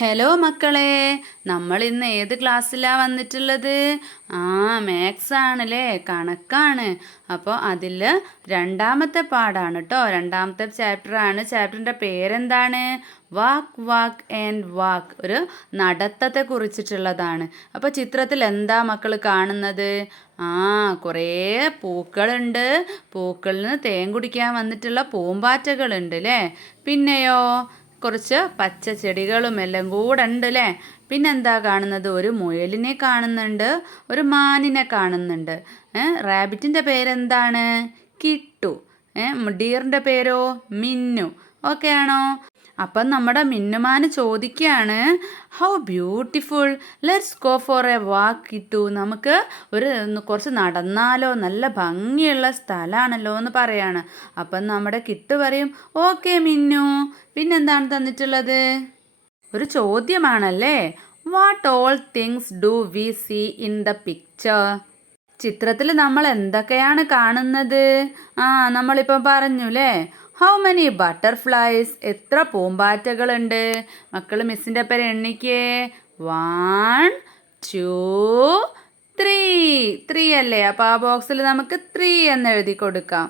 Hello മക്കളെ, നമ്മൾ ഇന്ന് ഏത് ക്ലാസ്സിലാണ് വന്നിട്ടുള്ളത്? മാത്സ് ആണല്ലേ, കണക്കാണ്. അപ്പോൾ അതിൽ രണ്ടാമത്തെ പാഠാണ് കേട്ടോ, രണ്ടാമത്തെ ചാപ്റ്ററാണ്. ചാപ്റ്ററിൻ്റെ പേരെന്താണ്? വാക്ക് വാക്ക് ആൻഡ് വാക്ക്, ഒരു നടത്തത്തെ കുറിച്ചിട്ടുള്ളതാണ്. അപ്പോൾ ചിത്രത്തിൽ എന്താ മക്കൾ കാണുന്നത്? കുറേ പൂക്കളുണ്ട്. പൂക്കളിൽ നിന്ന് തേൻ കുടിക്കാൻ വന്നിട്ടുള്ള പൂമ്പാറ്റകളുണ്ട് അല്ലേ? പിന്നെയോ കുറച്ച് പച്ച ചെടികളും എല്ലാം കൂടെ ഉണ്ട് അല്ലേ? പിന്നെന്താ കാണുന്നത്? ഒരു മുയലിനെ കാണുന്നുണ്ട്, ഒരു മാനിനെ കാണുന്നുണ്ട്. റാബിറ്റിൻ്റെ പേരെന്താണ്? കിട്ടു. ഡിയറിൻ്റെ പേരോ? മിന്നു. ഓക്കെ ആണോ? അപ്പം നമ്മുടെ മിന്നുമാന് ചോദിക്കുകയാണ്, how beautiful, let's go for a walk കിട്ടു. നമുക്ക് കുറച്ച് നടന്നാലോ, നല്ല ഭംഗിയുള്ള സ്ഥലമാണല്ലോ എന്ന് പറയാണ്. അപ്പം നമ്മുടെ കിട്ടു പറയും, ഓക്കെ മിന്നു. പിന്നെന്താണ് തന്നിട്ടുള്ളത്? ഒരു ചോദ്യമാണല്ലേ. What all things do we see in the picture? ചിത്രത്തിൽ നമ്മൾ എന്തൊക്കെയാണ് കാണുന്നത്? നമ്മളിപ്പം പറഞ്ഞു അല്ലേ. ഹൗ മെനി ബട്ടർഫ്ലൈസ്, എത്ര പൂമ്പാറ്റകളുണ്ട്? മക്കൾ മിസ്സിൻ്റെ പേര് എണ്ണിക്കേ. 1 2 3 അല്ലേ? അപ്പോൾ ആ ബോക്സിൽ നമുക്ക് 3 എന്ന് എഴുതി കൊടുക്കാം.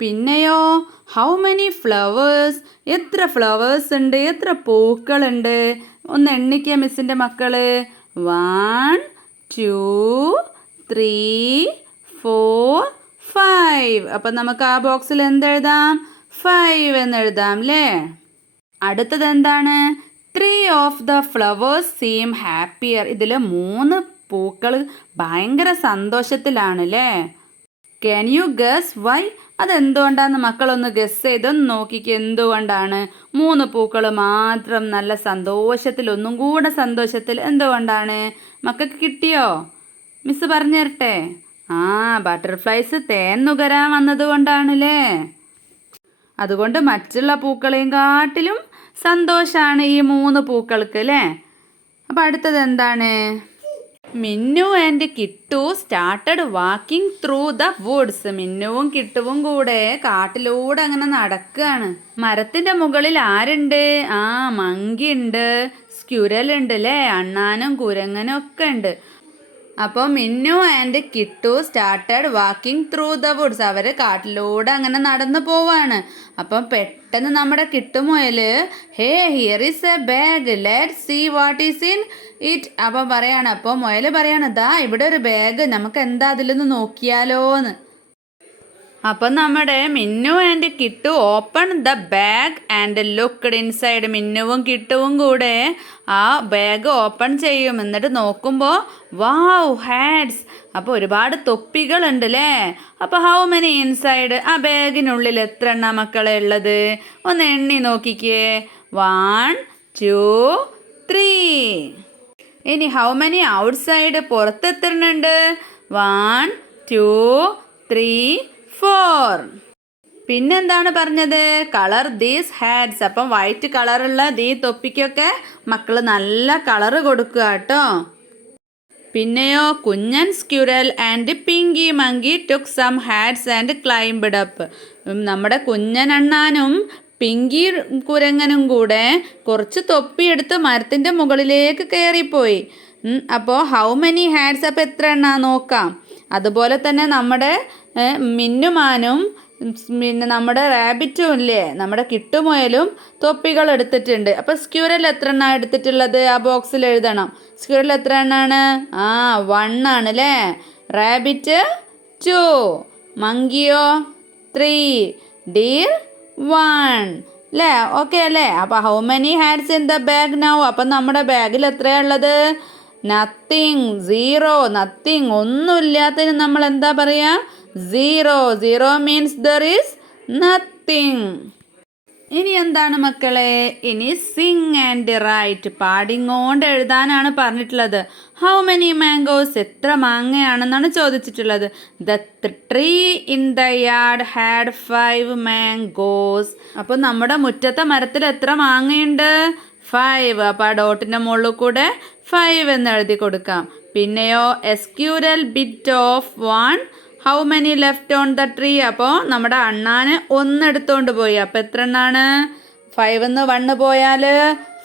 പിന്നെയോ ഹൗ മെനി ഫ്ലവേഴ്സ്, എത്ര ഫ്ലവേഴ്സ് ഉണ്ട്, എത്ര പൂക്കളുണ്ട്? ഒന്ന് എണ്ണിക്കുക മിസ്സിൻ്റെ മക്കൾ. 1 2 3 4 5. അപ്പം നമുക്ക് ആ ബോക്സിൽ എന്തെഴുതാം? 5 എന്ന് എഴുതാം അല്ലേ? അടുത്തത് എന്താണ്? 3 of the flowers seem happier. ഇതിൽ 3 പൂക്കൾ ഭയങ്കര സന്തോഷത്തിലാണ് അല്ലേ? Can you guess why? അതെന്തുകൊണ്ടാന്ന് മക്കളൊന്ന് ഗസ് ചെയ്തൊന്ന് നോക്കിക്ക്. എന്തുകൊണ്ടാണ് 3 പൂക്കൾ മാത്രം നല്ല സന്തോഷത്തിൽ, ഒന്നും കൂടെ സന്തോഷത്തിൽ? എന്തുകൊണ്ടാണ്? മക്കൾക്ക് കിട്ടിയോ? മിസ് പറഞ്ഞു തരട്ടെ. ബട്ടർഫ്ലൈസ് തേൻ നുകരാൻ വന്നത് കൊണ്ടാണല്ലേ. അതുകൊണ്ട് മറ്റുള്ള പൂക്കളെയും കാട്ടിലും സന്തോഷമാണ് ഈ 3 പൂക്കൾക്ക് അല്ലേ? അപ്പം അടുത്തത് എന്താണ്? Minnu and Kittu started walking through the woods. മിന്നുവും കിട്ടുവും കൂടെ കാട്ടിലൂടെ അങ്ങനെ നടക്കുകയാണ്. മരത്തിന്റെ മുകളിൽ ആരുണ്ട്? മങ്കി ഉണ്ട്, സ്ക്യുരൽ ഉണ്ട് അല്ലേ? അണ്ണാനും കുരങ്ങനും ഒക്കെ ഉണ്ട്. അപ്പോൾ Minnu and Kittu started walking through the woods. അവർ കാട്ടിലൂടെ അങ്ങനെ നടന്നു പോവാണ്. അപ്പം പെട്ടെന്ന് നമ്മുടെ കിട്ടുമുയൽ, hey here is a bag, let's see what is in it. അപ്പം പറയാണ്, അപ്പോൾ മുയൽ പറയാണ്, ദാ ഇവിടെ ഒരു ബാഗ്, നമുക്ക് എന്താ അതിലൊന്ന് നോക്കിയാലോന്ന്. അപ്പം നമ്മുടെ Minnu and Kittu open the bag and looked inside. മിന്നുവും കിട്ടുവും കൂടെ ആ ബാഗ് ഓപ്പൺ ചെയ്യും. എന്നിട്ട് നോക്കുമ്പോൾ വാവ് ഹാറ്റ്സ്, അപ്പോൾ ഒരുപാട് തൊപ്പികളുണ്ട് അല്ലേ? അപ്പോൾ ഹൗ മെനി ഇൻസൈഡ്, ആ ബാഗിനുള്ളിൽ എത്ര എണ്ണ മക്കളെ ഉള്ളത്? ഒന്ന് എണ്ണി നോക്കിക്കേ. 1 2 3. ഇനി ഹൗ മെനി ഔട്ട്സൈഡ്, പുറത്ത് എത്ര എണ്ണം ഉണ്ട്? 1 2 3 4. പിന്നെന്താണ് പറഞ്ഞത്? Colour these hats. അപ്പം വൈറ്റ് കളറുള്ള ഈ തൊപ്പിക്കൊക്കെ മക്കൾ നല്ല കളറ് കൊടുക്കുക കേട്ടോ. പിന്നെയോ Kunjan squirrel and Pinky monkey took some hats and climbed up. നമ്മുടെ കുഞ്ഞൻ അണ്ണാനും പിങ്കി കുരങ്ങനും കൂടെ കുറച്ച് തൊപ്പിയെടുത്ത് മരത്തിൻ്റെ മുകളിലേക്ക് കയറിപ്പോയി. അപ്പോൾ ഹൗ മെനി ഹാറ്റ്സ്, അപ്പോൾ എത്ര എണ്ണ നോക്കാം. അതുപോലെ തന്നെ നമ്മുടെ മിന്നുമാനും പിന്നെ നമ്മുടെ റാബിറ്റും ഇല്ലേ, നമ്മുടെ കിട്ടുമുയലും തൊപ്പികൾ എടുത്തിട്ടുണ്ട്. അപ്പോൾ സ്ക്യൂരൽ എത്ര എണ്ണ എടുത്തിട്ടുള്ളത്? ആ ബോക്സിൽ എഴുതണം. സ്ക്യൂരൽ എത്ര എണ്ണാണ്? 1 ആണ് അല്ലേ? റാബിറ്റ് 2, മങ്കിയോ 3, ഡീർ 1 അല്ലേ? ഓക്കെ അല്ലേ? അപ്പോൾ how many hats in the bag now? അപ്പം നമ്മുടെ ബാഗിൽ എത്രയാണുള്ളത്? നത്തിങ്, 0, നത്തിങ്, ഒന്നുമില്ലാത്തതിന് നമ്മൾ എന്താ പറയുക? 0. 0 മീൻസ് ദർ ഈസ് നത്തിങ്. ഇനി എന്താണ് മക്കളെ? ഇനി സിങ് ആൻഡ് റൈറ്റ്, പാടിങ്ങോണ്ട് എഴുതാനാണ് പറഞ്ഞിട്ടുള്ളത്. ഹൗ മെനി മാംഗോസ്, എത്ര മാങ്ങയാണെന്നാണ് ചോദിച്ചിട്ടുള്ളത്. The tree in the yard had 5 mangoes. അപ്പോൾ നമ്മുടെ മുറ്റത്തെ മരത്തിൽ എത്ര മാങ്ങയുണ്ട്? 5. അപ്പോൾ ആ ഡോട്ടിൻ്റെ മുകളിൽ കൂടെ 5 എന്ന് എഴുതി കൊടുക്കാം. പിന്നെയോ A squirrel bit of 1, how many left on the tree. അപ്പോൾ നമ്മുടെ അണ്ണാന് 1 എടുത്തുകൊണ്ട് പോയി. അപ്പോൾ എത്ര എണ്ണാണ്? 5 1 പോയാൽ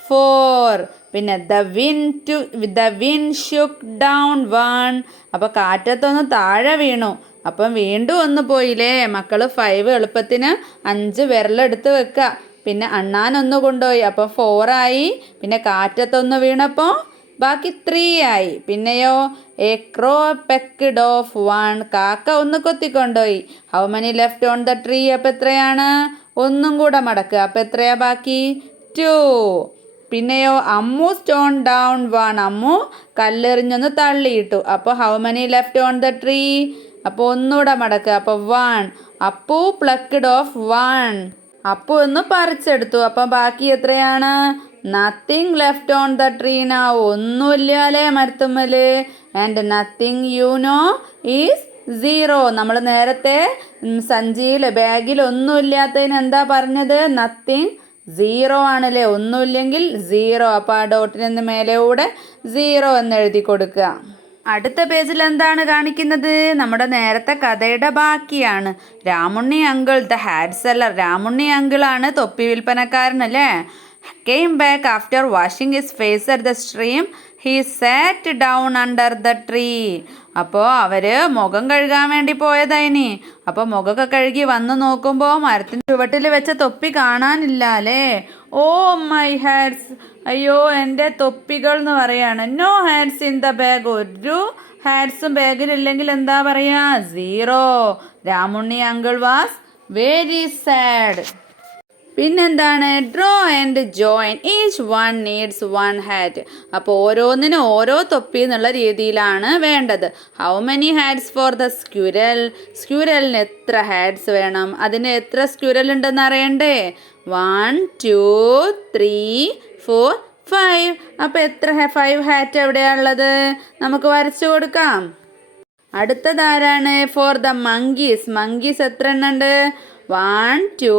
4. പിന്നെ ദ വിൻ ഷുക്ക് ഡൗൺ 1. അപ്പോൾ കാറ്റത്തൊന്ന് താഴെ വീണു. അപ്പം വീണ്ടും ഒന്ന് പോയില്ലേ മക്കൾ. 5 എളുപ്പത്തിന് 5 വിരലെടുത്ത് വെക്കുക. പിന്നെ അണ്ണാനൊന്ന് കൊണ്ടുപോയി, അപ്പോൾ 4 ആയി. പിന്നെ കാറ്റത്തൊന്ന് വീണപ്പോൾ ബാക്കി 3 ആയി. പിന്നെയോ എ ക്രോ പെക്ക്ഡ് ഓഫ് 1. കാക്ക ഒന്ന് കൊത്തിക്കൊണ്ടുപോയി. How many left on the tree? അപ്പം എത്രയാണ്? ഒന്നും കൂടെ മടക്കുക. അപ്പം എത്രയാ ബാക്കി? 2. പിന്നെയോ അമ്മു സ്റ്റോൺ ഡൗൺ 1. അമ്മു കല്ലെറിഞ്ഞൊന്ന് തള്ളിയിട്ടു. അപ്പോൾ how many left on the tree? അപ്പോൾ ഒന്നുകൂടെ മടക്കുക. അപ്പോൾ 1. അപ്പു പ്ലക്ക്ഡ് ഓഫ് 1. അപ്പു ഒന്ന് പറിച്ചെടുത്തു. അപ്പം ബാക്കി എത്രയാണ്? Nothing left on the tree നാ. ഒന്നുമില്ലാലേ മരത്തുമ്മല്. And nothing you know is 0. നമ്മൾ നേരത്തെ സഞ്ചിയിൽ ബാഗിൽ ഒന്നുമില്ലാത്തതിന് എന്താ പറഞ്ഞത്? നത്തിങ് 0 ആണല്ലേ. ഒന്നുമില്ലെങ്കിൽ 0. അപ്പോൾ ആ ഡോട്ടിന് മേലെയൂടെ 0 എന്ന് എഴുതി കൊടുക്കുക. അടുത്ത പേജിൽ എന്താണ് കാണിക്കുന്നത്? നമ്മുടെ നേരത്തെ കഥയുടെ ബാക്കിയാണ്. Ramunni uncle the hat seller. Ramunni അങ്കിളാണ് തൊപ്പി വിൽപ്പനക്കാരനല്ലേ. came back after washing his face at the stream. He sat down under the tree. അപ്പോൾ അവർ മുഖം കഴുകാൻ വേണ്ടി പോയതായിനി. അപ്പോൾ മുഖമൊക്കെ കഴുകി വന്ന് നോക്കുമ്പോൾ മരത്തിൻ്റെ ചുവട്ടിൽ വെച്ച തൊപ്പി കാണാനില്ല അല്ലേ. Oh my hats. അയ്യോ എൻ്റെ തൊപ്പികൾ എന്ന് പറയാണ്. No hats in the bag. ഒരു ഹാറ്റ്സും ബാഗിലില്ലെങ്കിൽ എന്താ പറയുക? 0. Ramunni uncle was very sad. പിന്നെന്താണ്? Draw and join. Each one needs 1 hat. അപ്പോൾ ഓരോന്നിനും ഓരോ തൊപ്പി എന്നുള്ള രീതിയിലാണ് വേണ്ടത്. How many hats for the squirrel? സ്ക്യൂരലിന് എത്ര ഹാറ്റ്സ് വേണം? അതിന് എത്ര സ്ക്യൂരൽ ഉണ്ടെന്ന് അറിയണ്ടേ? 1 2 3 4 5. അപ്പോൾ എത്ര 5 ഹാറ്റ് എവിടെയാണുള്ളത്? നമുക്ക് വരച്ചു കൊടുക്കാം. അടുത്തതാരാണ്? For the monkeys. മങ്കീസ് എത്ര എണ്ണം ഉണ്ട്? 1 2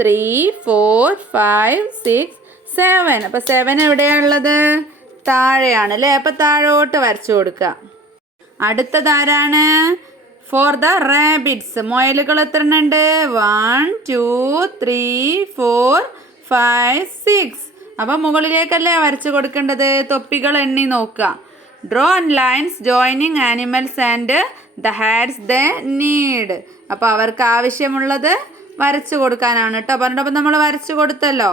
3 4 5 6 7. അപ്പോൾ 7 എവിടെയാണുള്ളത്? താഴെയാണ് അല്ലേ. അപ്പോൾ താഴോട്ട് വരച്ചു കൊടുക്കുക. അടുത്തതാരാണ്? For the rabbits. മുയലുകൾ എത്ര എണ്ണം ഉണ്ട്? 1 2 3 4 5 6. അപ്പോൾ മുകളിലേക്കല്ലേ വരച്ചു കൊടുക്കേണ്ടത്. തൊപ്പികൾ എണ്ണി നോക്കുക. Draw lines joining animals and the hats the need. അപ്പോൾ അവർക്ക് ആവശ്യമുള്ളത് വരച്ചു കൊടുക്കാനാണ് കേട്ടോ പറഞ്ഞപ്പോൾ നമ്മൾ വരച്ചു കൊടുത്തല്ലോ.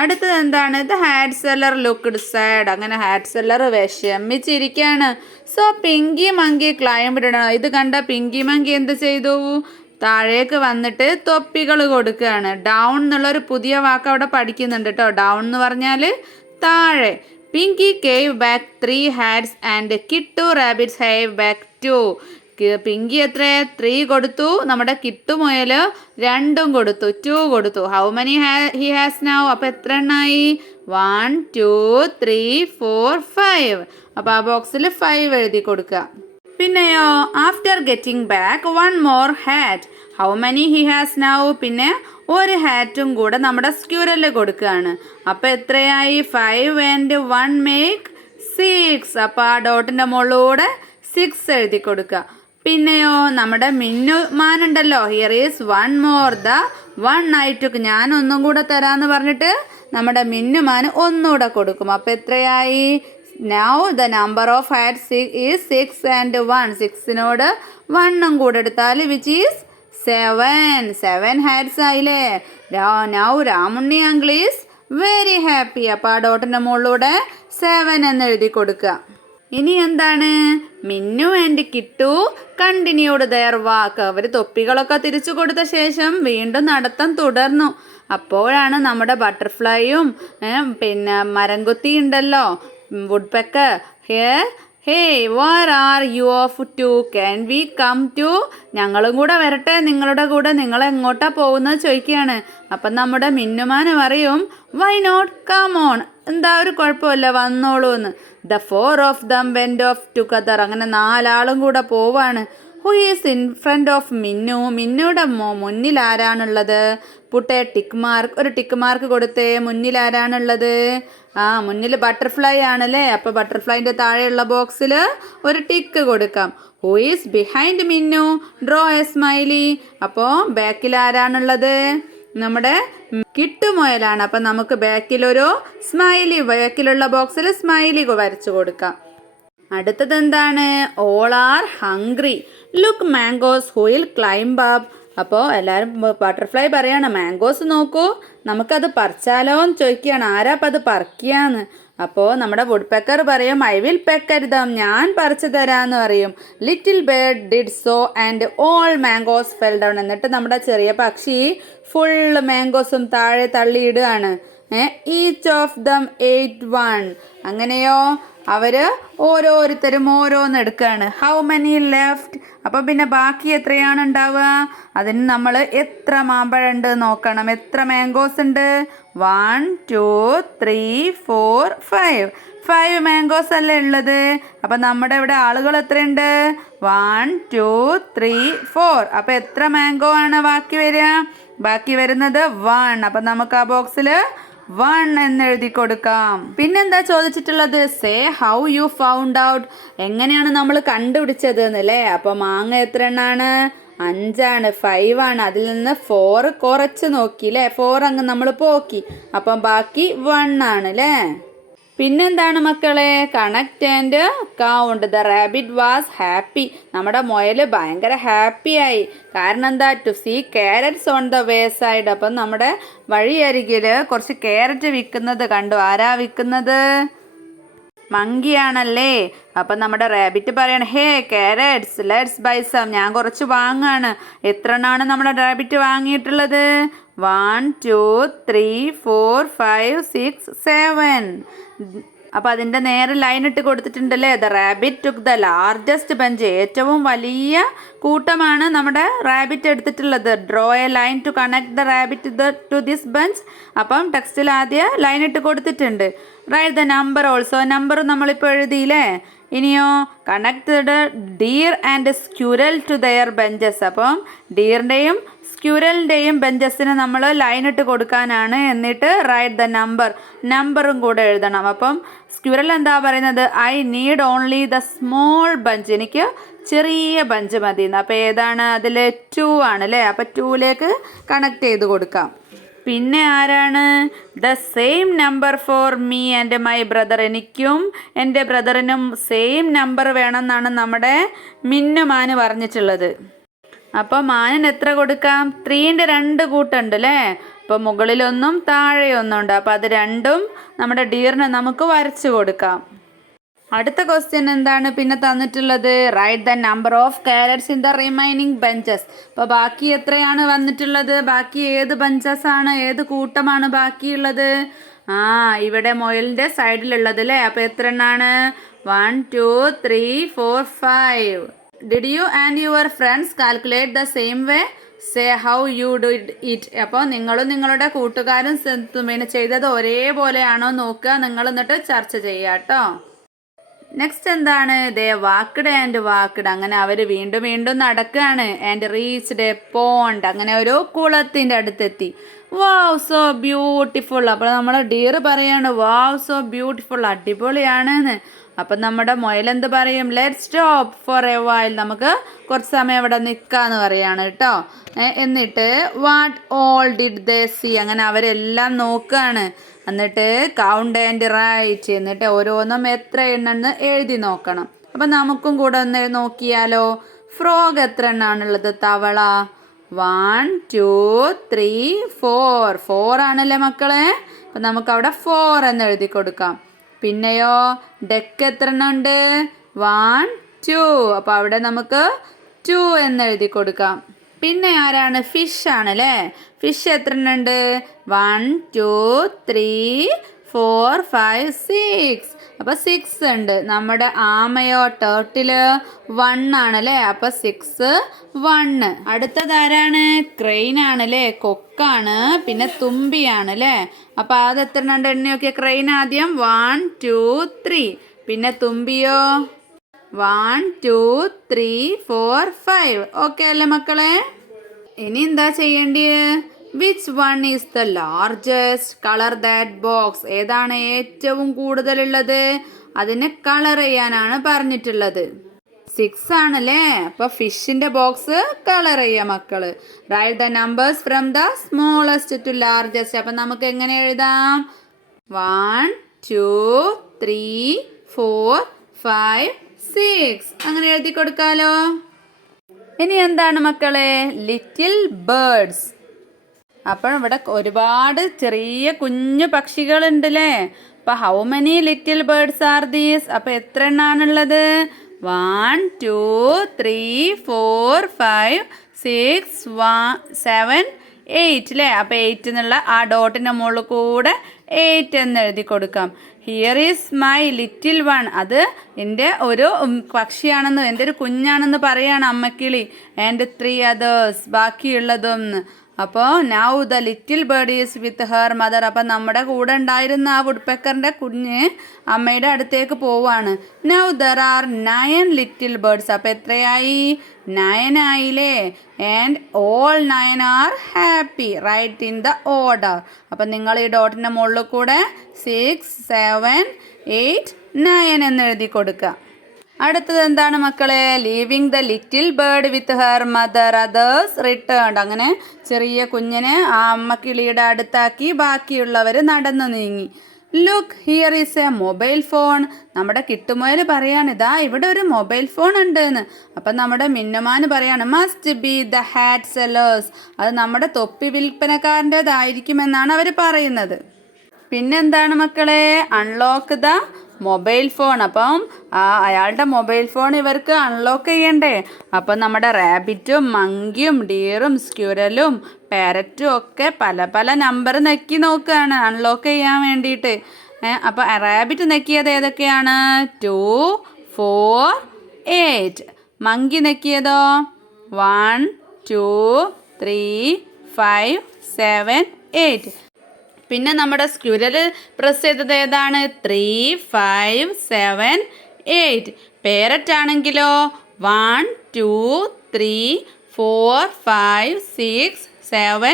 അടുത്തത് എന്താണ്? The hat seller looked sad. അങ്ങനെ ഹാറ്റ് സെല്ലർ വിഷമിച്ചിരിക്കുകയാണ്. So Pinky monkey climbed down. ഇത് കണ്ട പിങ്കി മങ്കി എന്ത് ചെയ്തു? താഴേക്ക് വന്നിട്ട് തൊപ്പികൾ കൊടുക്കുകയാണ്. ഡൗൺ എന്നുള്ളൊരു പുതിയ വാക്ക് അവിടെ പഠിക്കുന്നുണ്ട് കേട്ടോ. ഡൗൺ എന്ന് പറഞ്ഞാൽ താഴെ. Pinky gave back 3 hats and കിട്ടു റാബിറ്റ്സ് ഹാവ് ബാക്ക് 2. പിങ്കി എത്ര? 3 കൊടുത്തു. നമ്മുടെ കിട്ടു മുയൽ 2 കൊടുത്തു, 2 കൊടുത്തു. How many he has now? അപ്പോൾ എത്ര എണ്ണായി? 1 2 3 4 5. അപ്പോൾ ആ ബോക്സിൽ 5 എഴുതി കൊടുക്കുക. പിന്നെയോ after getting back 1 more hat. How many he has now? പിന്നെ ഒരു ഹാറ്റും കൂടെ നമ്മുടെ സ്ക്യൂരലിൽ കൊടുക്കുകയാണ്. അപ്പോൾ എത്രയായി? 5 and 1 make 6. അപ്പോൾ ആ ഡോട്ടിൻ്റെ മുകളിലൂടെ 6 എഴുതി കൊടുക്കുക. പിന്നെയോ നമ്മുടെ മിന്നുമാനുണ്ടല്ലോ. Here is 1 more the 1 I took. ഞാൻ ഒന്നും കൂടെ തരാമെന്ന് പറഞ്ഞിട്ട് നമ്മുടെ മിന്നുമാൻ ഒന്നുകൂടെ കൊടുക്കും. അപ്പോൾ എത്രയായി? Now the number of hats is 6 and 1. 6നോട് 1 കൂടെ എടുത്താൽ വിച്ച് ഈസ് 7 ഹാറ്റ്സ് ആയില്ലേ. Now Ramunni uncle is very happy. അപ്പോൾ ആ ഡോട്ടിൻ്റെ മുകളിലൂടെ 7 എന്ന് എഴുതി കൊടുക്കുക. ഇനി എന്താണ്? മിന്നു ആൻഡ് കിട്ടു കണ്ടിന്യൂഡ് ദെയർ വാക്ക്. അവർ തൊപ്പികളൊക്കെ തിരിച്ചു കൊടുത്ത ശേഷം വീണ്ടും നടത്തം തുടർന്നു. അപ്പോഴാണ് നമ്മുടെ ബട്ടർഫ്ലൈയും പിന്നെ മരംകൊത്തി ഉണ്ടല്ലോ, woodpecker. Hey where are you off to? Can we come too? ഞങ്ങളും കൂടെ വരട്ടെ നിങ്ങളുടെ കൂടെ. നിങ്ങൾ എങ്ങോട്ടാ പോകുന്നത് ചോദിക്കുകയാണ്. അപ്പം നമ്മുടെ മിന്നുമാന് പറയും വൈ നോട്ട്, കം ഓൺ. എന്താ ഒരു കുഴപ്പമില്ല, വന്നോളൂ എന്ന്. The 4 of them went off together. അങ്ങനെ 4 ആളും കൂടെ പോവാണ്. Who is in front of Minnu? മിന്നുയുടെ മുന്നിൽ ആരാണുള്ളത്? Put a tick mark. ഒരു ടിക്ക് മാർക്ക് കൊടുത്തേ. മുന്നിൽ ആരാണുള്ളത്? മുന്നിൽ ബട്ടർഫ്ലൈ ആണല്ലേ. അപ്പോൾ ബട്ടർഫ്ലൈൻ്റെ താഴെയുള്ള ബോക്സിൽ ഒരു ടിക്ക് കൊടുക്കാം. Who is behind Minnu? Draw A smiley. അപ്പോൾ ബാക്കിൽ ആരാണുള്ളത്? നമ്മുടെ കിട്ടുമുയലാണ്. അപ്പം നമുക്ക് ബാക്കിലൊരു സ്മൈലി, ബാക്കിലുള്ള ബോക്സിൽ സ്മൈലി വരച്ചു കൊടുക്കാം. അടുത്തത് എന്താണ്? All are hungry, look mangoes who will climb up. അപ്പോൾ എല്ലാവരും ബട്ടർഫ്ലൈ പറയാണ് മാംഗോസ് നോക്കൂ, നമുക്കത് പറിച്ചാലോ എന്ന് ചോദിക്കുകയാണ്. ആരാ അപ്പം അത് പറിക്കുകയെന്ന്. അപ്പോൾ നമ്മുടെ വുഡ് പെക്കർ പറയും ഐ വിൽ പെക്കരുതാം, ഞാൻ പറിച്ചു തരാമെന്ന് പറയും. Little bird did so and all mangoes fell down. എന്നിട്ട് നമ്മുടെ ചെറിയ പക്ഷി ഫുള്ള് മാംഗോസും താഴെ തള്ളിയിടുകയാണ്. Each of them ate one. അങ്ങനെയോ അവർ ഓരോരുത്തരും ഓരോന്ന് എടുക്കുകയാണ്. How many left. അപ്പോൾ പിന്നെ ബാക്കി എത്രയാണ് ഉണ്ടാവുക? അതിന് നമ്മൾ എത്ര മാമ്പഴം ഉണ്ട് നോക്കണം. എത്ര മാംഗോസ് ഉണ്ട്? 1 2 3 4 5. 5 മാംഗോസ് അല്ലേ ഉള്ളത്. അപ്പം നമ്മുടെ ഇവിടെ ആളുകൾ എത്രയുണ്ട്? 1 2 3 4. അപ്പോൾ എത്ര മാംഗോ ആണ് ബാക്കി വരിക? ബാക്കി വരുന്നത് 1. അപ്പം നമുക്ക് ആ ബോക്സിൽ 1 എന്ന് എഴുതി കൊടുക്കാം. പിന്നെന്താ ചോദിച്ചിട്ടുള്ളത്? Say how you found out. എങ്ങനെയാണ് നമ്മൾ കണ്ടുപിടിച്ചത് എന്നല്ലേ. അപ്പോൾ മാങ്ങ എത്ര എണ്ണാണ്? 5 5 ആണ്. അതിൽ നിന്ന് 4 കുറച്ച് നോക്കി അല്ലേ. 4 അങ്ങ് നമ്മൾ പോക്കി. അപ്പം ബാക്കി 1 ആണ് അല്ലേ. പിന്നെന്താണ് മക്കളെ? Connect and count. The rabbit was happy. നമ്മുടെ മുയൽ ഭയങ്കര ഹാപ്പിയായി. കാരണം എന്താ? To see carrots on the way side. അപ്പം നമ്മുടെ വഴിയരികിൽ കുറച്ച് ക്യാരറ്റ് വിൽക്കുന്നത് കണ്ടു. ആരാ വിൽക്കുന്നത്? മങ്കിയാണല്ലേ. അപ്പം നമ്മുടെ റാബിറ്റ് പറയണം ഹേ ക്യാരറ്റ്സ് ലെറ്റ്സ് ബൈ സം. ഞാൻ കുറച്ച് വാങ്ങാണ്. എത്ര എണ്ണമാണ് നമ്മുടെ റാബിറ്റ് വാങ്ങിയിട്ടുള്ളത്? 1 2 3 4 5 6 7. അപ്പം അതിൻ്റെ നേരെ ലൈൻ ഇട്ട് കൊടുത്തിട്ടുണ്ടല്ലേ. The rabbit took the largest bunch. ഏറ്റവും വലിയ കൂട്ടമാണ് നമ്മുടെ റാബിറ്റ് എടുത്തിട്ടുള്ളത്. Draw a line to connect the rabbit to this bunch. അപ്പം ടെക്സ്റ്റിൽ ആദ്യം ലൈൻ ഇട്ട് കൊടുത്തിട്ടുണ്ട്. Write the number also. Number നമ്മളിപ്പോൾ എഴുതിയില്ലേ. ഇനിയോ connect the deer and squirrel to their benches. അപ്പം ഡീറിൻ്റെയും സ്ക്യൂരലിൻ്റെയും ബെഞ്ചസിന് നമ്മൾ ലൈൻ ഇട്ട് കൊടുക്കാനാണ്. എന്നിട്ട് റൈറ്റ് ദ നമ്പറും കൂടെ എഴുതണം. അപ്പം സ്ക്യൂരൽ എന്താ പറയുന്നത്? I need only the small bunch. എനിക്ക് ചെറിയ ബഞ്ച് മതി. അപ്പോൾ ഏതാണ്? അതിൽ 2 ആണ് അല്ലേ. അപ്പോൾ 2ലേക്ക് കണക്ട് ചെയ്ത് കൊടുക്കാം. പിന്നെ ആരാണ്? The same number for me and my brother. എനിക്കും എൻ്റെ ബ്രദറിനും സെയിം നമ്പർ വേണമെന്നാണ് നമ്മുടെ മിന്നുമാന് പറഞ്ഞിട്ടുള്ളത്. അപ്പോൾ മാനിന് എത്ര കൊടുക്കാം? 3ൻ്റെ 2 കൂട്ടുണ്ട് അല്ലേ. അപ്പോൾ മുകളിലൊന്നും താഴെയൊന്നുണ്ട്. അപ്പോൾ അത് രണ്ടും നമ്മുടെ ഡിയറിന് നമുക്ക് വരച്ചു കൊടുക്കാം. അടുത്ത ക്വസ്റ്റ്യൻ എന്താണ് പിന്നെ തന്നിട്ടുള്ളത്? Right the number of carrots in the remaining benches. അപ്പോൾ ബാക്കി എത്രയാണ് വന്നിട്ടുള്ളത്? ബാക്കി ഏത് ബെഞ്ചസ് ആണ്, ഏത് കൂട്ടമാണ് ബാക്കിയുള്ളത്? ഇവിടെ മുയലിൻ്റെ സൈഡിലുള്ളത് അല്ലേ. അപ്പോൾ എത്ര എണ്ണാണ്? 1 2 3 4 5. Did you and your friends calculate the same way? Say how you did it. അപ്പോൾ നിങ്ങളും നിങ്ങളുടെ കൂട്ടുകാരും പിന്നെ ചെയ്തത് ഒരേപോലെയാണോ നോക്കുക. നിങ്ങൾ എന്നിട്ട് ചർച്ച ചെയ്യുക കേട്ടോ. നെക്സ്റ്റ് എന്താണ്? ദേ വാക്ക്ഡ് ആൻഡ് വാക്ക്ഡ്. അങ്ങനെ അവർ വീണ്ടും വീണ്ടും നടക്കുകയാണ്. And reached A pond. അങ്ങനെ ഒരു കുളത്തിൻ്റെ അടുത്തെത്തി. വാവ് സോ ബ്യൂട്ടിഫുൾ. അപ്പോൾ നമ്മൾ ഡിയർ പറയാണ് വാവ് സോ ബ്യൂട്ടിഫുൾ, അടിപൊളിയാണെന്ന്. അപ്പം നമ്മുടെ മുയലെന്ത് പറയും? Let stop for a while. നമുക്ക് കുറച്ച് സമയം അവിടെ നിൽക്കാമെന്ന് പറയാണ് കേട്ടോ. എന്നിട്ട് what all did they see. അങ്ങനെ അവരെല്ലാം നോക്കുകയാണ്. എന്നിട്ട് കൗണ്ട് ആൻഡ് റൈറ്റ്. എന്നിട്ട് ഓരോന്നും എത്ര എണ്ണെന്ന് എഴുതി നോക്കണം. അപ്പം നമുക്കും കൂടെ ഒന്ന് നോക്കിയാലോ. ഫ്രോഗ് എത്ര എണ്ണാണുള്ളത്? തവള 1 2 3 4. 4 ആണല്ലേ മക്കളെ. അപ്പം നമുക്കവിടെ 4 എന്ന് എഴുതി കൊടുക്കാം. പിന്നെയോ ഡെക്ക് എത്ര എണ്ണം ഉണ്ട്? 1 2. അപ്പോൾ അവിടെ നമുക്ക് 2 എന്ന് എഴുതി കൊടുക്കാം. പിന്നെ ആരാണ്? ഫിഷ് ആണല്ലേ. ഫിഷ് എത്ര എണ്ണം ഉണ്ട്? 1 2 3 4 5 6. അപ്പോൾ 6 ഉണ്ട്. നമ്മുടെ ആമയോ ടേർട്ടില് 1 ആണല്ലേ. അപ്പോൾ 6 1. അടുത്തതാരാണ്? ക്രെയിൻ ആണല്ലേ. കൊക്കാണ്. പിന്നെ തുമ്പിയാണല്ലേ. അപ്പോൾ അത് എത്ര എണ്ണം എണ്ണയൊക്കെ? ക്രെയിൻ ആദ്യം 1 2 3. പിന്നെ തുമ്പിയോ 1 2 3 4 5. ഓക്കെ അല്ലേ മക്കളെ. ഇനി എന്താ ചെയ്യേണ്ടത്? Which one is the largest? Colour that box. ഏതാണ് ഏറ്റവും കൂടുതലുള്ളത്? അതിനെ കളർ ചെയ്യാനാണ് പറഞ്ഞിട്ടുള്ളത്. 6 ആണല്ലേ. അപ്പോൾ ഫിഷിൻ്റെ ബോക്സ് കളർ ചെയ്യുക മക്കൾ. Write the numbers from the smallest to largest. അപ്പം നമുക്ക് എങ്ങനെ എഴുതാം? 1 2 3 4 5 6 അങ്ങനെ എഴുതി കൊടുക്കാലോ. ഇനി എന്താണ് മക്കളെ? Little birds. അപ്പോൾ ഇവിടെ ഒരുപാട് ചെറിയ കുഞ്ഞു പക്ഷികളുണ്ടല്ലേ. അപ്പോൾ how many little birds are these? അപ്പോൾ എത്ര എണ്ണാണുള്ളത്? 1 2 3 4 5 6 7 8 അല്ലേ. അപ്പോൾ 8 എന്നുള്ള ആ ഡോട്ടിൻ്റെ മുകളിൽ കൂടെ 8 എന്ന് എഴുതി കൊടുക്കാം. Here is my little one. അത് എൻ്റെ ഒരു പക്ഷിയാണെന്ന്, എൻ്റെ ഒരു കുഞ്ഞാണെന്ന് പറയാണ് അമ്മക്കിളി. ആൻഡ് 3 others ബാക്കിയുള്ളതും. അപ്പോൾ now the little bird is with her mother. അപ്പം നമ്മുടെ കൂടെ ഉണ്ടായിരുന്ന ആ വുഡ്പെക്കറിൻ്റെ കുഞ്ഞ് അമ്മയുടെ അടുത്തേക്ക് പോവാണ്. Now there are 9 little birds. അപ്പോൾ എത്രയായി? 9 ആയില്ലേ. And all 9 are happy. Write in the order. അപ്പം നിങ്ങൾ ഈ ഡോട്ടിൻ്റെ മുകളിൽ കൂടെ 6 7 8 9 എന്ന് എഴുതി കൊടുക്കുക. അടുത്തത് എന്താണ് മക്കളെ? Living the little bird with her mother others returned. അങ്ങനെ ചെറിയ കുഞ്ഞിനെ ആ അമ്മക്കിളിയുടെ അടുത്താക്കി ബാക്കിയുള്ളവർ നടന്നു നീങ്ങി. Look here is A mobile phone. നമ്മുടെ കിട്ടുമോയിൽ പറയാണ് ഇതാ ഇവിടെ ഒരു മൊബൈൽ ഫോൺ ഉണ്ട് എന്ന്. അപ്പം നമ്മുടെ മിന്നുമാന് പറയാണ് must be the hat sellers. അത് നമ്മുടെ തൊപ്പി വിൽപ്പനക്കാരൻ്റെതായിരിക്കുമെന്നാണ് അവർ പറയുന്നത്. പിന്നെന്താണ് മക്കളെ? Unlock the mobile phone. അപ്പം അയാളുടെ മൊബൈൽ ഫോൺ ഇവർക്ക് അൺലോക്ക് ചെയ്യണ്ടേ. അപ്പം നമ്മുടെ റാബിറ്റും മങ്കിയും ഡിയറും സ്ക്യൂരലും പാരറ്റും ഒക്കെ പല പല നമ്പർ നെക്കി നോക്കുകയാണ് അൺലോക്ക് ചെയ്യാൻ വേണ്ടിയിട്ട്. അപ്പം റാബിറ്റ് നെക്കിയത് ഏതൊക്കെയാണ്? 2 4 8. മങ്കി നെക്കിയതോ 1 2 3 5 7 8. പിന്നെ നമ്മുടെ സ്ക്യൂരൽ പ്രസ് ചെയ്തത് ഏതാണ്? 3 5 7 8. പേരറ്റ് ആണെങ്കിലോ 1 2 3 4 5 6 7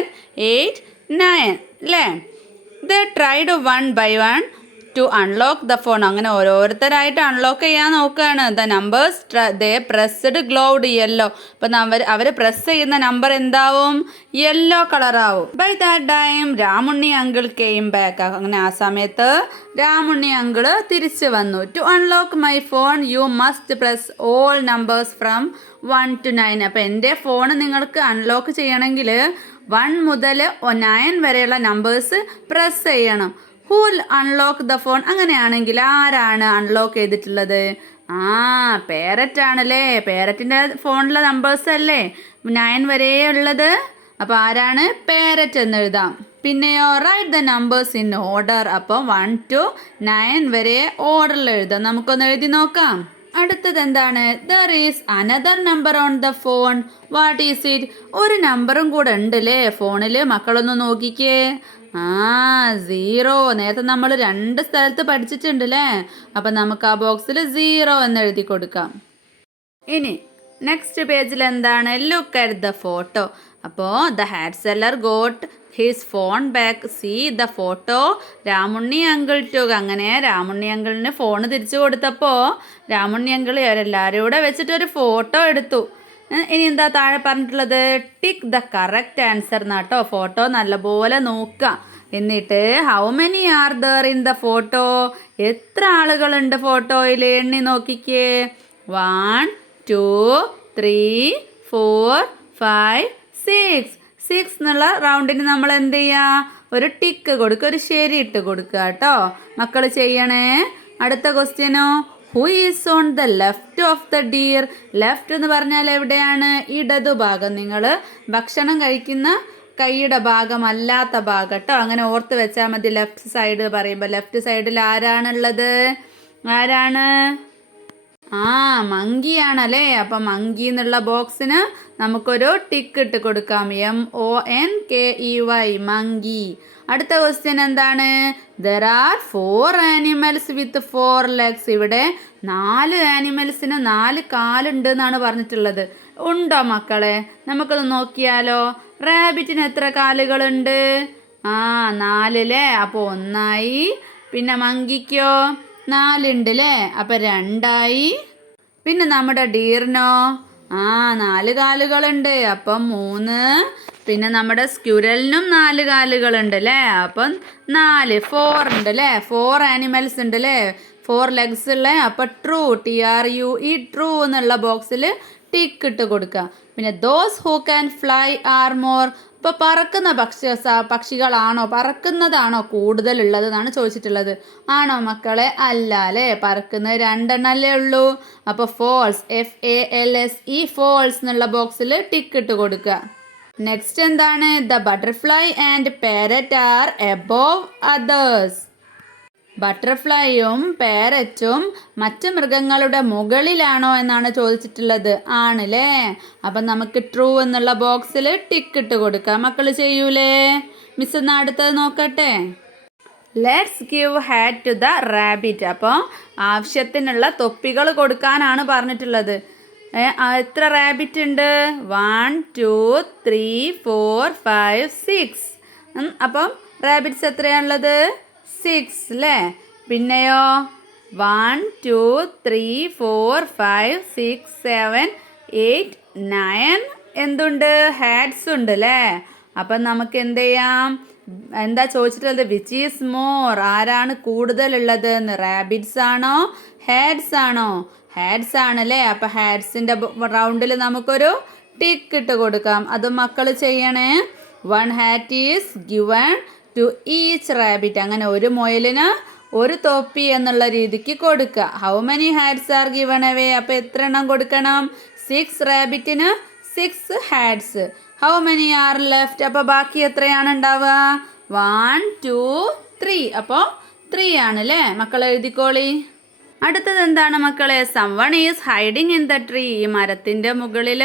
8 9 അല്ലേ. They tried 1 by 1 to unlock the phone. അങ്ങനെ ഓരോരുത്തരായിട്ട് അൺലോക്ക് ചെയ്യാൻ നോക്കുകയാണ്. The numbers they pressed glowed yellow. അപ്പം അവർ പ്രസ് ചെയ്യുന്ന നമ്പർ എന്താവും? യെല്ലോ കളറാവും. By that time Ramunni uncle came back. അങ്ങനെ ആ സമയത്ത് രാമുണ്ണി അങ്കിള് തിരിച്ചു വന്നു. To unlock my phone you must press all numbers from 1 to 9. അപ്പം എൻ്റെ ഫോൺ നിങ്ങൾക്ക് അൺലോക്ക് ചെയ്യണമെങ്കിൽ 1 മുതൽ 9 വരെയുള്ള നമ്പേഴ്സ് പ്രസ് ചെയ്യണം. Who unlock the phone. അങ്ങനെയാണെങ്കിൽ ആരാണ് അൺലോക്ക് ചെയ്തിട്ടുള്ളത്? പേരറ്റ് ആണല്ലേ. പേരറ്റിൻ്റെ ഫോണിലെ നമ്പേഴ്സ് അല്ലേ 9 വരെ ഉള്ളത്. അപ്പോൾ ആരാണ്? പേരറ്റ് എന്ന് എഴുതാം. പിന്നെയോ right the numbers in order. അപ്പോൾ 1 to 9 വരെ ഓർഡറിൽ എഴുതാം. നമുക്കൊന്ന് എഴുതി നോക്കാം. അടുത്തത് എന്താണ്? There is another number on the phone. What is it? ഒരു നമ്പറും കൂടെ ഉണ്ടല്ലേ ഫോണിൽ. മക്കളൊന്ന് നോക്കിക്കേ. 0. നേരത്തെ നമ്മൾ 2 സ്ഥലത്ത് പഠിച്ചിട്ടുണ്ട് അല്ലേ. അപ്പം നമുക്ക് ആ ബോക്സിൽ 0 എന്ന് എഴുതി കൊടുക്കാം. ഇനി നെക്സ്റ്റ് പേജിൽ എന്താണ്? Look at the photo. അപ്പോൾ the hat seller got his phone back. See the photo Ramunni uncle took. അങ്ങനെ രാമുണ്ണി അങ്കിളിന് ഫോൺ തിരിച്ചു കൊടുത്തപ്പോൾ രാമുണ്ണി അങ്കിൾ അവരെല്ലാവരും കൂടെ വെച്ചിട്ടൊരു ഫോട്ടോ എടുത്തു. ഇനി എന്താ താഴെ പറഞ്ഞിട്ടുള്ളത്? ടിക്ക് ദ കറക്റ്റ് ആൻസർ എന്നാട്ടോ. ഫോട്ടോ നല്ലപോലെ നോക്കുക. എന്നിട്ട് how many are there in the photo? എത്ര ആളുകളുണ്ട് ഫോട്ടോയിൽ? എണ്ണി നോക്കിക്കേ. 1 2 3 4 5 6. 6 എന്നുള്ള റൗണ്ടിന് നമ്മൾ എന്ത് ചെയ്യുക? ഒരു ടിക്ക് കൊടുക്കുക, ഒരു ശരി ഇട്ട് കൊടുക്കുക കേട്ടോ. മക്കൾ ചെയ്യണേ. അടുത്ത ക്വസ്റ്റ്യനോ? Who is on the left of the deer? Left എന്ന് പറഞ്ഞാൽ എവിടെയാണ്? ഇടതുഭാഗം. നിങ്ങൾ ഭക്ഷണം കഴിക്കുന്ന കൈയുടെ ഭാഗമല്ലാത്ത ഭാഗം കേട്ടോ. അങ്ങനെ ഓർത്ത് വെച്ചാൽ മതി. ലെഫ്റ്റ് സൈഡ് പറയുമ്പോൾ ലെഫ്റ്റ് സൈഡിൽ ആരാണുള്ളത്? ആരാണ്? മങ്കിയാണല്ലേ. അപ്പം മങ്കി എന്നുള്ള ബോക്സിന് നമുക്കൊരു ടിക്ക് ഇട്ട് കൊടുക്കാം. MONKEY monkey. അടുത്ത ക്വസ്റ്റ്യൻ എന്താണ്? There are 4 animals with 4 legs. ഇവിടെ 4 ആനിമൽസിന് 4 കാലുണ്ട് എന്നാണ് പറഞ്ഞിട്ടുള്ളത്. ഉണ്ടോ മക്കളെ? നമുക്കൊന്ന് നോക്കിയാലോ. റാബിറ്റിന് എത്ര കാലുകളുണ്ട്? 4 അല്ലേ. അപ്പോൾ 1 ആയി. പിന്നെ മങ്കിക്കോ 4 ഉണ്ട് അല്ലേ. അപ്പം 2 ആയി. പിന്നെ നമ്മുടെ ഡീറിനോ? 4 കാലുകളുണ്ട്. അപ്പം 3. പിന്നെ നമ്മുടെ സ്ക്യുരലിനും 4 കാലുകളുണ്ട് അല്ലേ? അപ്പം 4 4 ഉണ്ട് അല്ലേ? 4 ആനിമൽസ് ഉണ്ട് അല്ലേ? 4 ലെഗ്സ് ഉള്ള. അപ്പം ട്രൂ, TRUE, ട്രൂ എന്നുള്ള ബോക്സിൽ ടിക്ക് ഇട്ട് കൊടുക്കുക. പിന്നെ those who can fly are more. ഇപ്പോൾ പറക്കുന്ന പക്ഷികളാണോ, പറക്കുന്നതാണോ കൂടുതലുള്ളത് എന്നാണ് ചോദിച്ചിട്ടുള്ളത്. ആണോ മക്കളെ? അല്ല അല്ലേ, പറക്കുന്നത് 2 എണ്ണല്ലേ ഉള്ളൂ. അപ്പോൾ ഫോൾസ്, FALSE, ഫോൾസ് എന്നുള്ള ബോക്സിൽ ടിക്ക് ഇട്ട് കൊടുക്കുക. നെക്സ്റ്റ് എന്താണ്? The butterfly and parrot are above others. ബട്ടർഫ്ലൈയും പാരറ്റും മറ്റ് മൃഗങ്ങളുടെ മുകളിലാണോ എന്നാണ് ചോദിച്ചിട്ടുള്ളത്. ആണല്ലേ. അപ്പം നമുക്ക് ട്രൂ എന്നുള്ള ബോക്സിൽ ടിക്ക് ഇട്ട് കൊടുക്കാം. മക്കൾ ചെയ്യൂലേ? മിസ് ഒന്ന് അടുത്തത് നോക്കട്ടെ. Let's give hat to the rabbit. അപ്പോൾ ആവശ്യത്തിനുള്ള തൊപ്പികൾ കൊടുക്കാനാണ് പറഞ്ഞിട്ടുള്ളത്. എത്ര റാബിറ്റ് ഉണ്ട്? 1 2 3 4 5 6. അപ്പം റാബിറ്റ്സ് എത്രയാണുള്ളത്? 6 അല്ലേ. പിന്നെയോ 1 2 3 4 5 6 7 8 9 എന്തുണ്ട്? ഹാഡ്സ് ഉണ്ട് അല്ലേ. അപ്പം നമുക്ക് എന്ത് ചെയ്യാം? എന്താ ചോദിച്ചിട്ടുള്ളത്? വിച്ച് ഈസ് മോർ, ആരാണ് കൂടുതലുള്ളത് എന്ന്? റാബിറ്റ്സ് ആണോ ഹാഡ്സ് ആണോ? ഹാഡ്സ് ആണല്ലേ. അപ്പം ഹാഡ്സിൻ്റെ റൗണ്ടിൽ നമുക്കൊരു ടിക്ക് ഇട്ട് കൊടുക്കാം. അത് മക്കൾ ചെയ്യണേ. 1 hat is given to each rabbit. അങ്ങനെ ഒരു മുയലിന് ഒരു തൊപ്പി എന്നുള്ള രീതിക്ക് കൊടുക്കുക. How many hats are given away? അപ്പോൾ എത്ര എണ്ണം കൊടുക്കണം? 6 റാബിറ്റിന് 6 hats. How many are left? അപ്പോൾ ബാക്കി എത്രയാണ് ഉണ്ടാവുക? 1 2 3. അപ്പോൾ 3 ആണല്ലേ. മക്കൾ എഴുതിക്കോളി. അടുത്തത് എന്താണ് മക്കളെ? Someone is hiding in the tree. ഈ മരത്തിൻ്റെ മുകളിൽ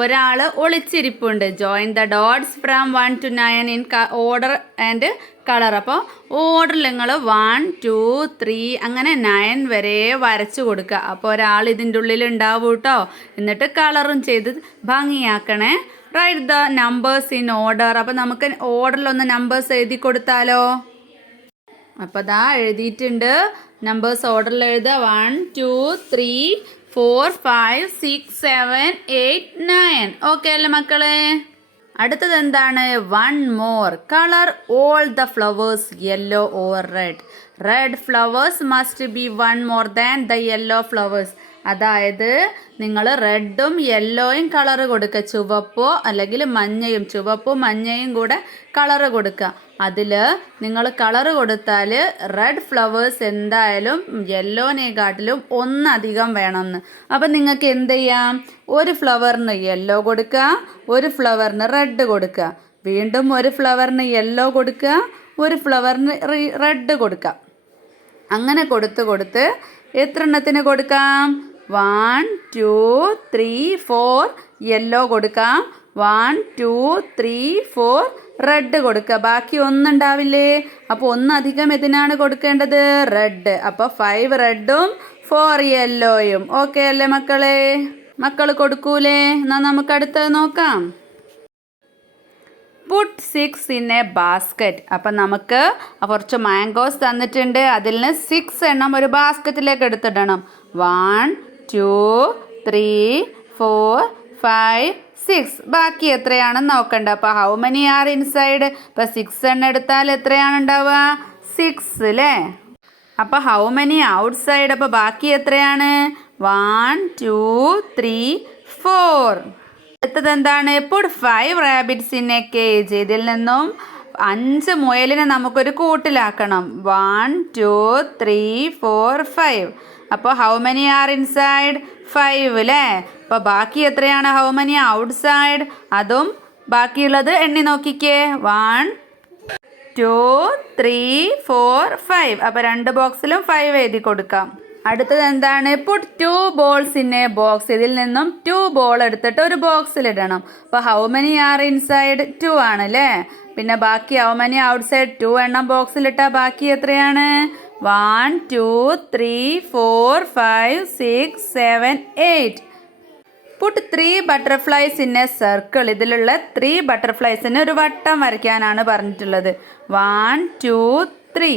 ഒരാൾ ഒളിച്ചിരിപ്പുണ്ട്. Join the dots from 1 to 9 in order and colour. അപ്പോൾ ഓർഡറിൽ നിങ്ങൾ 1 2 3 അങ്ങനെ 9 വരെ വരച്ചു കൊടുക്കുക. അപ്പോൾ ഒരാൾ ഇതിൻ്റെ ഉള്ളിൽ ഉണ്ടാവും കേട്ടോ. എന്നിട്ട് കളറും ചെയ്ത് ഭംഗിയാക്കണേ. Write the numbers in order. അപ്പോൾ നമുക്ക് ഓർഡറിലൊന്ന് നമ്പേഴ്സ് എഴുതി കൊടുത്താലോ? അപ്പോൾ ദാ എഴുതിയിട്ടുണ്ട്. നമ്പേഴ്സ് ഓർഡറിൽ എഴുതുക. 1 2 3 4 5 6 7 8 9. ഓക്കെ അല്ലേ മക്കളെ? അടുത്തത് എന്താണ്? 1 more. Colour all the flowers yellow or red. Red flowers must be 1 more than the yellow flowers. അതായത് നിങ്ങൾ റെഡും യെല്ലോയും കളറ് കൊടുക്കുക. ചുവപ്പോ അല്ലെങ്കിൽ മഞ്ഞയും, ചുവപ്പും മഞ്ഞയും കൂടെ കളറ് കൊടുക്കുക. അതിൽ നിങ്ങൾ കളറ് കൊടുത്താൽ റെഡ് ഫ്ലവേഴ്സ് എന്തായാലും യെല്ലോനെക്കാട്ടിലും 1 അധികം വേണമെന്ന്. അപ്പം നിങ്ങൾക്ക് എന്ത് ചെയ്യാം? ഒരു ഫ്ലവറിന് യെല്ലോ കൊടുക്കുക, ഒരു ഫ്ലവറിന് റെഡ് കൊടുക്കുക, വീണ്ടും ഒരു ഫ്ലവറിന് യെല്ലോ കൊടുക്കുക, ഒരു ഫ്ലവറിന് റെഡ് കൊടുക്കുക. അങ്ങനെ കൊടുത്ത് എത്ര എണ്ണത്തിന് കൊടുക്കാം? 1 2 3 4 യെല്ലോ കൊടുക്കാം, 1 2 3 4 റെഡ് കൊടുക്കുക. ബാക്കി 1 ഉണ്ടാവില്ലേ? അപ്പോൾ 1 അധികം ഇതിനാണ് കൊടുക്കേണ്ടത്? റെഡ്. അപ്പോൾ 5 റെഡും 4 യെല്ലോയും. ഓക്കെ അല്ലേ മക്കളെ? മക്കൾ കൊടുക്കൂലേ? എന്നാൽ നമുക്ക് അടുത്തത് നോക്കാം. Put 6 in a basket. അപ്പം നമുക്ക് കുറച്ച് മാംഗോസ് തന്നിട്ടുണ്ട്. അതിൽ നിന്ന് 6 എണ്ണം ഒരു ബാസ്ക്കറ്റിലേക്ക് എടുത്തിടണം. 1 2 3 4 5 6. ബാക്കി എത്രയാണെന്ന് നോക്കണ്ട. അപ്പോൾ ഹൗ മെനി ആർ ഇൻസൈഡ്? ഇപ്പോൾ 6 എണ്ണം എടുത്താൽ എത്രയാണ് ഉണ്ടാവുക? 6 അല്ലേ. അപ്പോൾ ഹൗ മെനി ഔട്ട്സൈഡ്? അപ്പോൾ ബാക്കി എത്രയാണ്? 1 2 3 4. അടുത്തത് എന്താണ്? Put 5 rabbits in a cage. ഇതിൽ നിന്നും 5 മുയലിനെ നമുക്കൊരു കൂട്ടിലാക്കണം. 1 2 3 4 5. അപ്പോൾ ഹൗ മെനി ആർ ഇൻസൈഡ്? 5 അല്ലേ. അപ്പോൾ ബാക്കി എത്രയാണ്? How many outside? അതും ബാക്കിയുള്ളത് എണ്ണി നോക്കിക്കേ. 1 2 3 4 5. അപ്പോൾ 2 ബോക്സിലും 5 എഴുതി കൊടുക്കാം. അടുത്തത് എന്താണ്? Put 2 balls in a box. ഇതിൽ നിന്നും 2 ബോൾ എടുത്തിട്ട് ഒരു ബോക്സിലിടണം. അപ്പോൾ ഹൗ മെനി ആർ ഇൻസൈഡ്? 2 ആണല്ലേ. പിന്നെ ബാക്കി ഹൗ മെനി ഔട്ട്സൈഡ്? 2 എണ്ണം ബോക്സിലിട്ടാൽ ബാക്കി എത്രയാണ്? 1 2 3 4 5 6 7 8. Put 3 butterflies in a circle. ഇതിലുള്ള 3 ബട്ടർഫ്ലൈസിന് ഒരു വട്ടം വരയ്ക്കാനാണ് പറഞ്ഞിട്ടുള്ളത്. 1 2 3.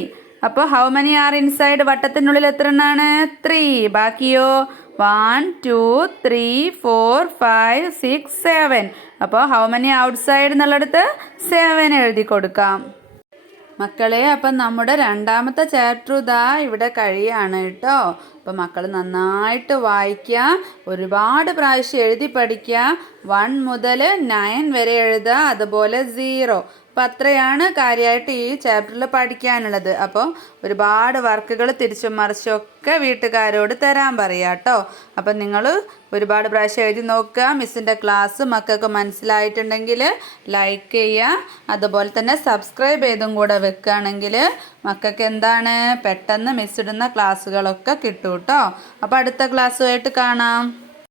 അപ്പോൾ ഹൗ മെനി ആർ ഇൻസൈഡ്? വട്ടത്തിനുള്ളിൽ എത്ര എണ്ണമാണ്? 3. ബാക്കിയോ? 1 2 3 4 5 6 7. അപ്പോൾ ഹൗ മെനി ഔട്ട്സൈഡ് എന്നുള്ളിടത്ത് 7 എഴുതി കൊടുക്കാം. മക്കളെ, അപ്പം നമ്മുടെ രണ്ടാമത്തെ ചാപ്റ്റർ ഇതാ ഇവിടെ കഴിയാണ് കേട്ടോ. അപ്പം മക്കൾ നന്നായിട്ട് വായിക്കുക, ഒരുപാട് പ്രാവശ്യം എഴുതി പഠിക്കുക. 1 മുതൽ 9 വരെ എഴുതുക, അതുപോലെ 0. അപ്പം അത്രയാണ് കാര്യമായിട്ട് ഈ ചാപ്റ്ററിൽ പഠിക്കാനുള്ളത്. അപ്പോൾ ഒരുപാട് വർക്കുകൾ തിരിച്ചും മറിച്ചും ഒക്കെ വീട്ടുകാരോട് തരാൻ പറയുക കേട്ടോ. അപ്പം നിങ്ങൾ ഒരുപാട് പ്രാവശ്യം എഴുതി നോക്കുക. മിസ്സിൻ്റെ ക്ലാസ് മക്കൾക്ക് മനസ്സിലായിട്ടുണ്ടെങ്കിൽ ലൈക്ക് ചെയ്യുക, അതുപോലെ തന്നെ സബ്സ്ക്രൈബ് ചെയ്തും കൂടെ വെക്കുകയാണെങ്കിൽ മക്കൾക്ക് എന്താണ് പെട്ടെന്ന് മിസ്സിടുന്ന ക്ലാസ്സുകളൊക്കെ കിട്ടും കേട്ടോ. അപ്പോൾ അടുത്ത ക്ലാസ്സുമായിട്ട് കാണാം.